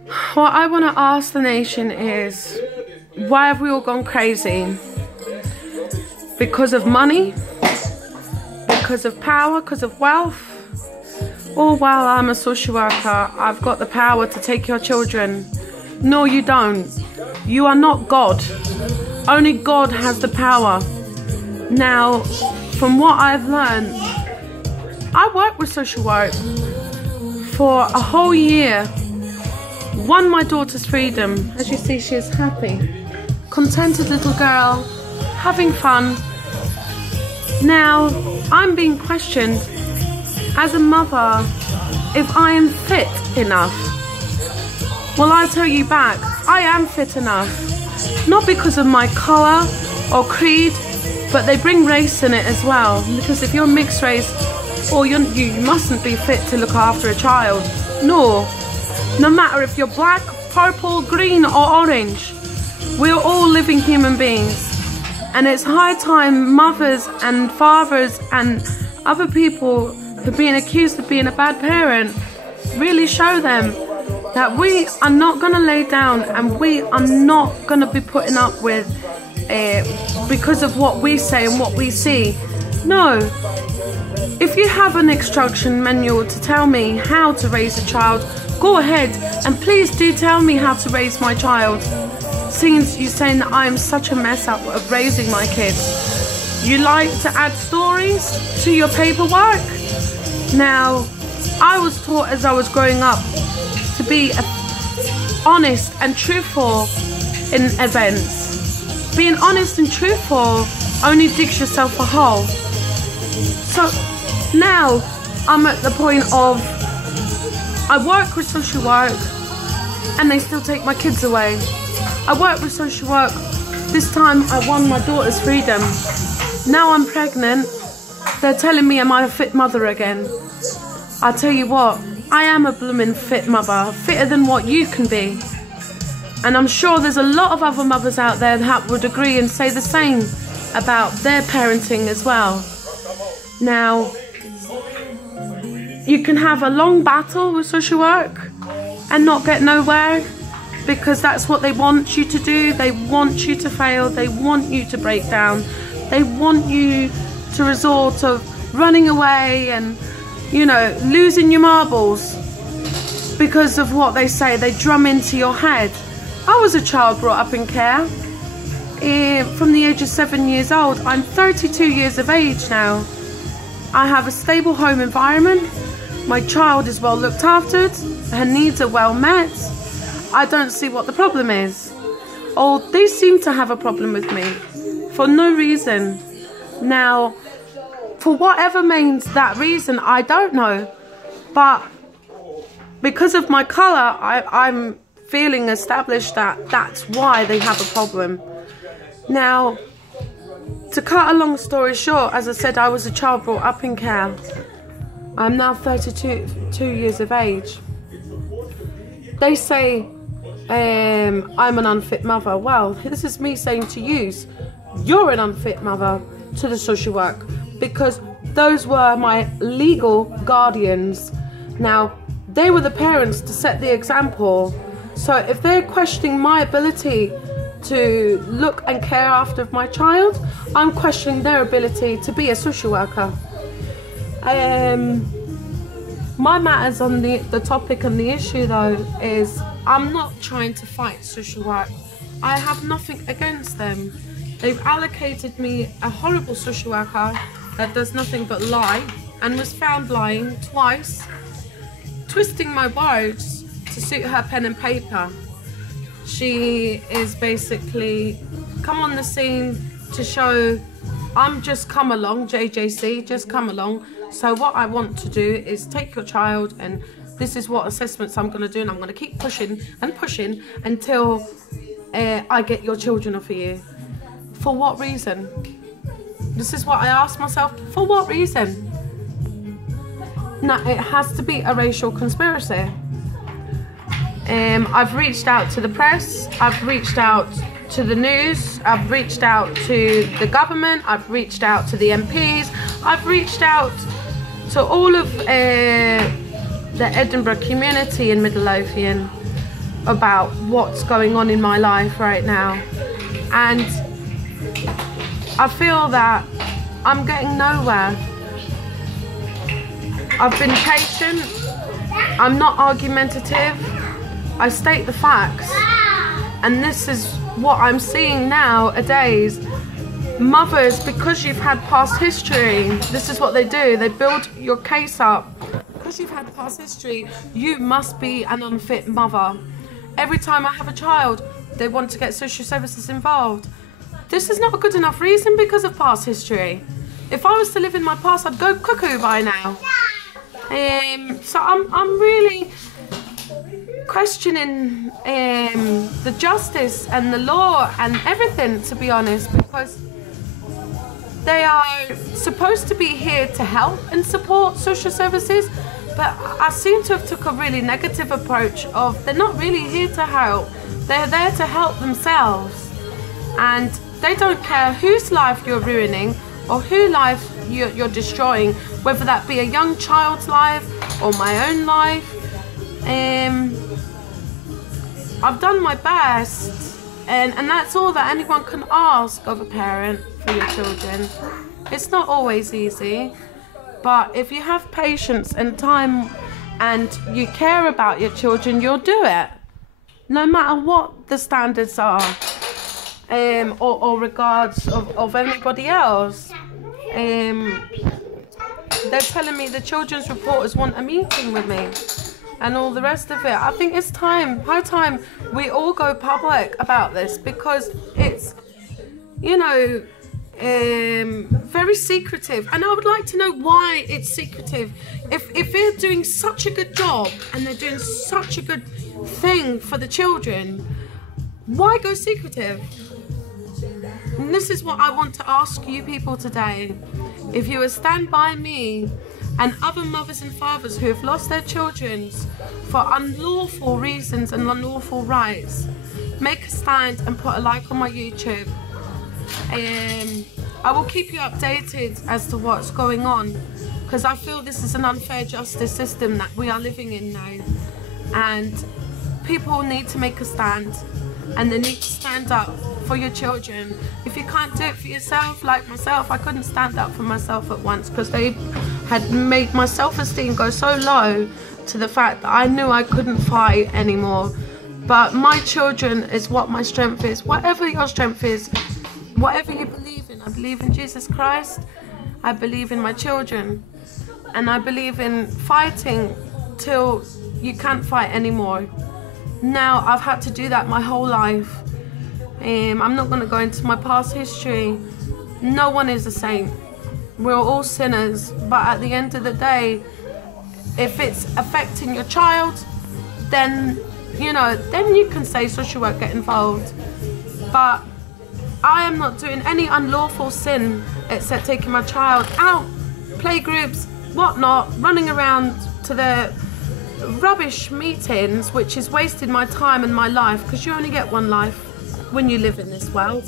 What I want to ask the nation is, why have we all gone crazy? Because of money? Because of power? Because of wealth? Or while I'm a social worker, I've got the power to take your children? No, you don't. You are not God. Only God has the power. Now, from what I've learned, I worked with social work for a whole year. Won my daughter's freedom. As you see, she is happy. Contented little girl, having fun. Now, I'm being questioned as a mother if I am fit enough. Well, I tell you back, I am fit enough. Not because of my colour or creed, but they bring race in it as well. Because if you're mixed race, or you mustn't be fit to look after a child. No matter if you're black, purple, green or orange, we're all living human beings. And it's high time mothers and fathers and other people who are being accused of being a bad parent really show them that we are not going to lay down, and we are not going to be putting up with because of what we say and what we see. No. If you have an instruction manual to tell me how to raise a child, go ahead, and please do tell me how to raise my child. Since you're saying that I am such a mess up of raising my kids. You like to add stories to your paperwork? Now, I was taught as I was growing up to be honest and truthful in events. Being honest and truthful only digs yourself a hole. So now I'm at the point of, I work with social work and they still take my kids away. I work with social work. This time I won my daughter's freedom. Now I'm pregnant. They're telling me, am I a fit mother again? I tell you what, I am a blooming fit mother, fitter than what you can be. And I'm sure there's a lot of other mothers out there that would agree and say the same about their parenting as well. Now, you can have a long battle with social work and not get nowhere, because that's what they want you to do. They want you to fail. They want you to break down. They want you to resort of running away and, you know, losing your marbles because of what they say. They drum into your head. I was a child brought up in care from the age of 7 years old. I'm 32 years of age now. I have a stable home environment. My child is well looked after. Her needs are well met. I don't see what the problem is. Oh, they seem to have a problem with me for no reason. Now, for whatever means that reason, I don't know. But because of my colour, I'm feeling established that that's why they have a problem. Now, to cut a long story short, as I said, I was a child brought up in care. I'm now 32 years of age. They say I'm an unfit mother. Well, this is me saying to you, you're an unfit mother to the social work, because those were my legal guardians. Now, they were the parents to set the example. So if they're questioning my ability to look and care after my child, I'm questioning their ability to be a social worker. My matters on the topic and the issue though is, I'm not trying to fight social work. I have nothing against them. They've allocated me a horrible social worker that does nothing but lie and was found lying twice, twisting my words to suit her pen and paper. She is basically come on the scene to show I'm just come along, JJC, just come along. So what I want to do is take your child, and this is what assessments I'm going to do, and I'm going to keep pushing and pushing until I get your children off of you. For what reason? This is what I ask myself. For what reason? Now, it has to be a racial conspiracy. I've reached out to the press, I've reached out to the news, I've reached out to the government, I've reached out to the MPs, I've reached out to all of the Edinburgh community in Midlothian. about what's going on in my life right now, and I feel that I'm getting nowhere. I've been patient, I'm not argumentative, I state the facts, and this is what I'm seeing nowadays. Mothers, because you've had past history, this is what they do, they build your case up. Because you've had past history, you must be an unfit mother. Every time I have a child, they want to get social services involved. This is not a good enough reason because of past history. If I was to live in my past, I'd go cuckoo by now. So I'm really questioning the justice and the law and everything, to be honest, because they are supposed to be here to help and support social services, but I seem to have took a really negative approach of they're not really here to help, they're there to help themselves, and they don't care whose life you're ruining or whose life you're destroying, whether that be a young child's life or my own life. I've done my best, and that's all that anyone can ask of a parent for your children. It's not always easy, but if you have patience and time and you care about your children, you'll do it, no matter what the standards are, or regards of anybody else. They're telling me the children's reporters want a meeting with me and all the rest of it. I think it's time, high time we all go public about this, because it's, you know, very secretive, and I would like to know why it's secretive. If they're doing such a good job and they're doing such a good thing for the children, why go secretive? And this is what I want to ask you people today. If you will stand by me and other mothers and fathers who have lost their children for unlawful reasons and unlawful rights, make a stand and put a like on my YouTube. I will keep you updated as to what's going on, because I feel this is an unfair justice system that we are living in now, and people need to make a stand, and they need to stand up for your children. If you can't do it for yourself, like myself, I couldn't stand up for myself at once, because they had made my self-esteem go so low to the fact that I knew I couldn't fight anymore. But my children is what my strength is. Whatever your strength is, whatever you believe in, I believe in Jesus Christ, I believe in my children, and I believe in fighting till you can't fight anymore. Now I've had to do that my whole life. I'm not going to go into my past history. No one is a saint. We're all sinners, but at the end of the day, if it's affecting your child, then, you know, then you can say social work, get involved. But I am not doing any unlawful sin except taking my child out, play groups, whatnot, running around to the rubbish meetings, which is wasting my time and my life, because you only get one life when you live in this world.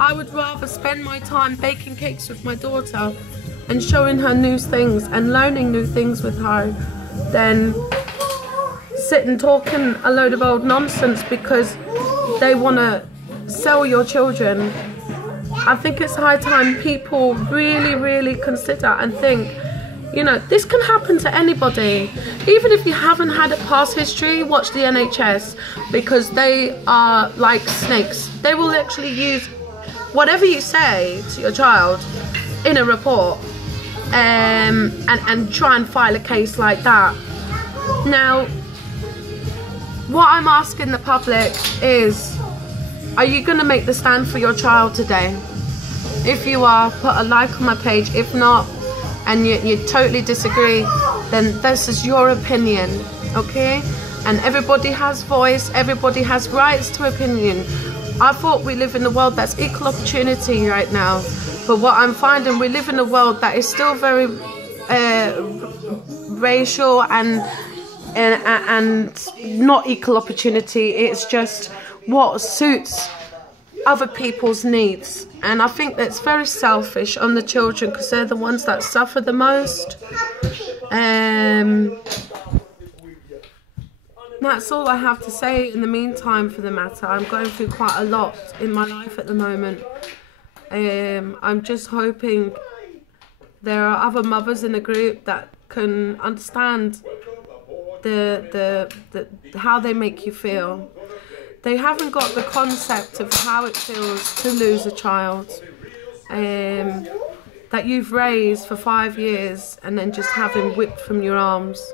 I would rather spend my time baking cakes with my daughter and showing her new things and learning new things with her than sitting talking a load of old nonsense because they want to sell your children. I think it's high time people really consider and think, you know, this can happen to anybody. Even if you haven't had a past history, watch the NHS, because they are like snakes. They will actually use whatever you say to your child in a report and try and file a case like that. Now, what I'm asking the public is, are you going to make the stand for your child today? If you are, put a like on my page. If not, and you totally disagree, then this is your opinion, okay? And everybody has voice, everybody has rights to opinion. I thought we live in a world that's equal opportunity right now, but what I'm finding, we live in a world that is still very racial and not equal opportunity. It's just what suits other people's needs, and I think that's very selfish on the children, because they're the ones that suffer the most. that's all I have to say in the meantime for the matter. I'm going through quite a lot in my life at the moment. I'm just hoping there are other mothers in the group that can understand how they make you feel. They haven't got the concept of how it feels to lose a child that you've raised for 5 years and then just have him whipped from your arms.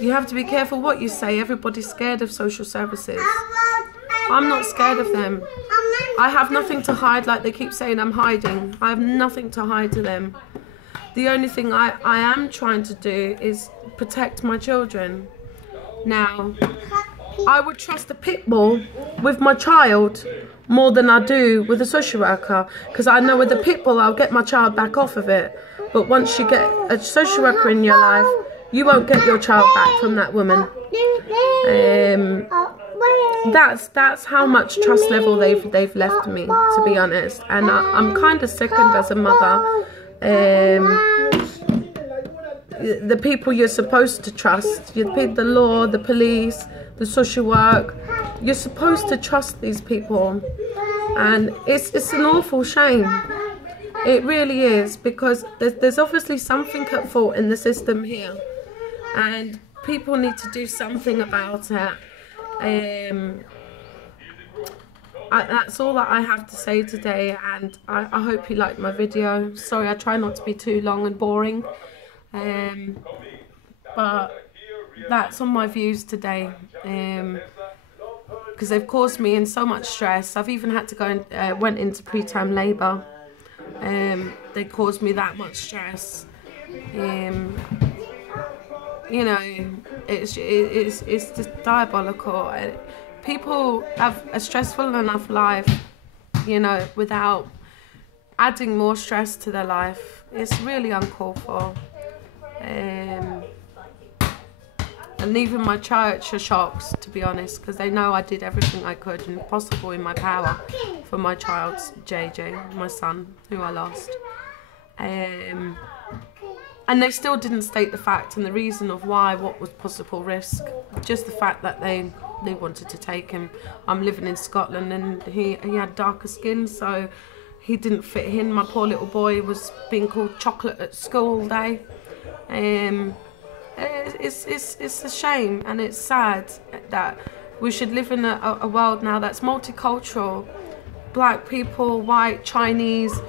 You have to be careful what you say. Everybody's scared of social services. I'm not scared of them. I have nothing to hide, like they keep saying I'm hiding. I have nothing to hide to them. The only thing I am trying to do is protect my children. Now, I would trust a pit bull with my child more than I do with a social worker, because I know with a pit bull I'll get my child back off of it. But once you get a social worker in your life, you won't get your child back from that woman. That's how much trust level they've left me, to be honest. And I'm kind of sickened as a mother. The people you're supposed to trust, the law, the police, the social work, you're supposed to trust these people, and it's an awful shame. It really is, because there's obviously something at fault in the system here, and people need to do something about it. That's all that I have to say today, and I hope you liked my video. Sorry, I try not to be too long and boring, but that's on my views today, because they've caused me in so much stress. I've even had to go and went into preterm labour. They caused me that much stress. You know, it's just diabolical. People have a stressful enough life, you know, without adding more stress to their life. It's really uncalled for. And even my church are shocked, to be honest, because they know I did everything I could and possible in my power for my child, JJ, my son, who I lost. And they still didn't state the fact and the reason of why, what was possible risk. Just the fact that they wanted to take him. I'm living in Scotland, and he had darker skin, so he didn't fit in. My poor little boy was being called chocolate at school all day. It's a shame, and it's sad that we should live in a world now that's multicultural. Black people, white, Chinese,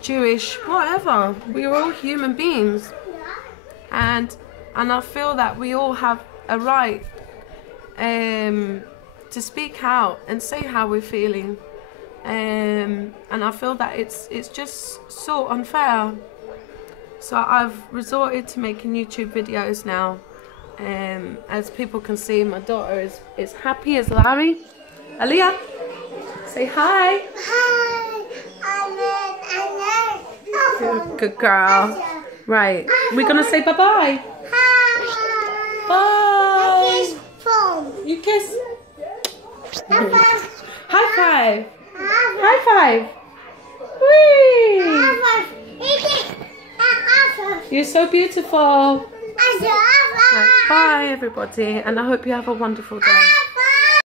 Jewish, whatever. We are all human beings, and I feel that we all have a right to speak out and say how we're feeling. And I feel that it's just so unfair. So I've resorted to making YouTube videos now. As people can see, my daughter is happy as Larry. Aliyah, say hi. Hi. Good girl. Right, we're gonna say bye-bye. Bye. You kiss. High five. High five. Whee. You're so beautiful. Right, bye everybody, and I hope you have a wonderful day.